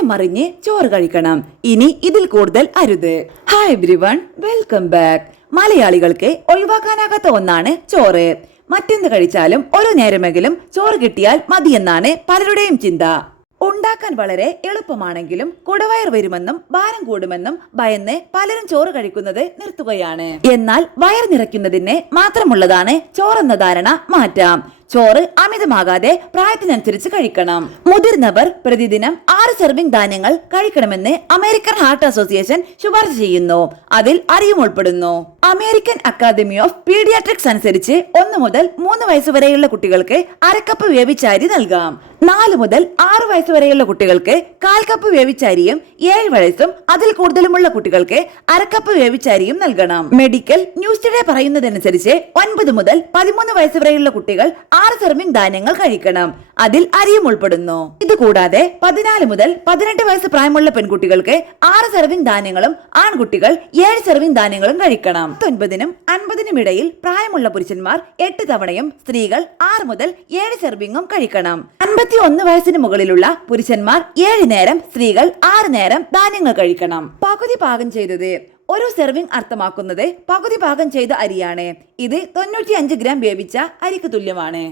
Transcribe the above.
മറിഞ്ഞ് മറിഞ്ഞ് ചോറ് കഴിക്കണം. ഇനി ഇതിൽ കൂടുതൽ അരുത്. Hi everyone, welcome back. മലയാളികൾക്ക് ഒഴിവാക്കാനാകാത്ത ഒന്നാണ് ചോറ്. മറ്റെന്ത് കഴിച്ചാലും ഒരു നേരമെങ്കിലും ചോറ് കിട്ടിയാൽ മതിയെന്നാണ് പലരുടെയും ചിന്ത. ഉണ്ടാക്കാൻ വളരെ എളുപ്പമാണെങ്കിലും കുടവയർ വരുമെന്നും ഭാരം കൂടുമെന്നും ഭയന്ന് പലരും ചോറ് കഴിക്കുന്നത് നിർത്തുകയാണ്. എന്നാൽ വയർ നിറയ്ക്കുന്നതിന് മാത്രമുള്ളതാണ് ചോറെന്ന ധാരണ മാറ്റാം. ചോറ് അമിതമാകാതെ പ്രായത്തിനനുസരിച്ച് കഴിക്കണം. മുതിർന്നവർ പ്രതിദിനം 6 സെർവിംഗ് ധാന്യങ്ങൾ കഴിക്കണമെന്ന് അമേരിക്കൻ ഹാർട്ട് അസോസിയേഷൻ ശുപാർശ ചെയ്യുന്നു. അതിൽ അരിയും ഉൾപ്പെടുന്നു. അമേരിക്കൻ അക്കാദമി ഓഫ് പീഡിയാട്രിക്സ് അനുസരിച്ച് 1 മുതൽ 3 വയസ്സ് വരെയുള്ള കുട്ടികൾക്ക് അരക്കപ്പ് വേവിച്ച അരി നൽകാം. 4 മുതൽ 6 വയസ്സ് വരെയുള്ള കുട്ടികൾക്ക് 1/4 കപ്പ് വേവിച്ച അരിയും 7 വയസ്സും അതിൽ കൂടുതലുമുള്ള കുട്ടികൾക്ക് അരക്കപ്പ് വേവിച്ച അരിയും നൽകണം. മെഡിക്കൽ ന്യൂസ് ടുഡേ പറയുന്നതനുസരിച്ച് 9 മുതൽ 13 വയസ്സ് വരെയുള്ള കുട്ടികൾ 6 സെർവിംഗ് ധാന്യങ്ങൾ കഴിക്കണം. അതിൽ അരിയും ഉൾപ്പെടുന്നു. ഇതുകൂടാതെ 14 മുതൽ 18 വയസ്സ് പ്രായമുള്ള പെൺകുട്ടികൾക്ക് 6 സെർവിംഗ് ധാന്യങ്ങളും ആൺകുട്ടികൾ 7 സെർവിംഗ് ധാന്യങ്ങളും കഴിക്കണം. 9നും 50നും ഇടയിൽ പ്രായമുള്ള പുരുഷന്മാർ 8 തവണയും സ്ത്രീകൾ 6 മുതൽ 7 സെർവിംഗും കഴിക്കണം. 51 വയസ്സിന് മുകളിലുള്ള പുരുഷന്മാർ 7 നേരം, സ്ത്രീകൾ 6 നേരം ധാന്യങ്ങൾ കഴിക്കണം. പകുതി പാകം ചെയ്തത്. ഒരു സെർവിംഗ് അർത്ഥമാക്കുന്നത് പകുതി പാകം ചെയ്ത അരിയാണ്. ഇത് 95 ഗ്രാം വേവിച്ച അരിക്ക് തുല്യമാണ്.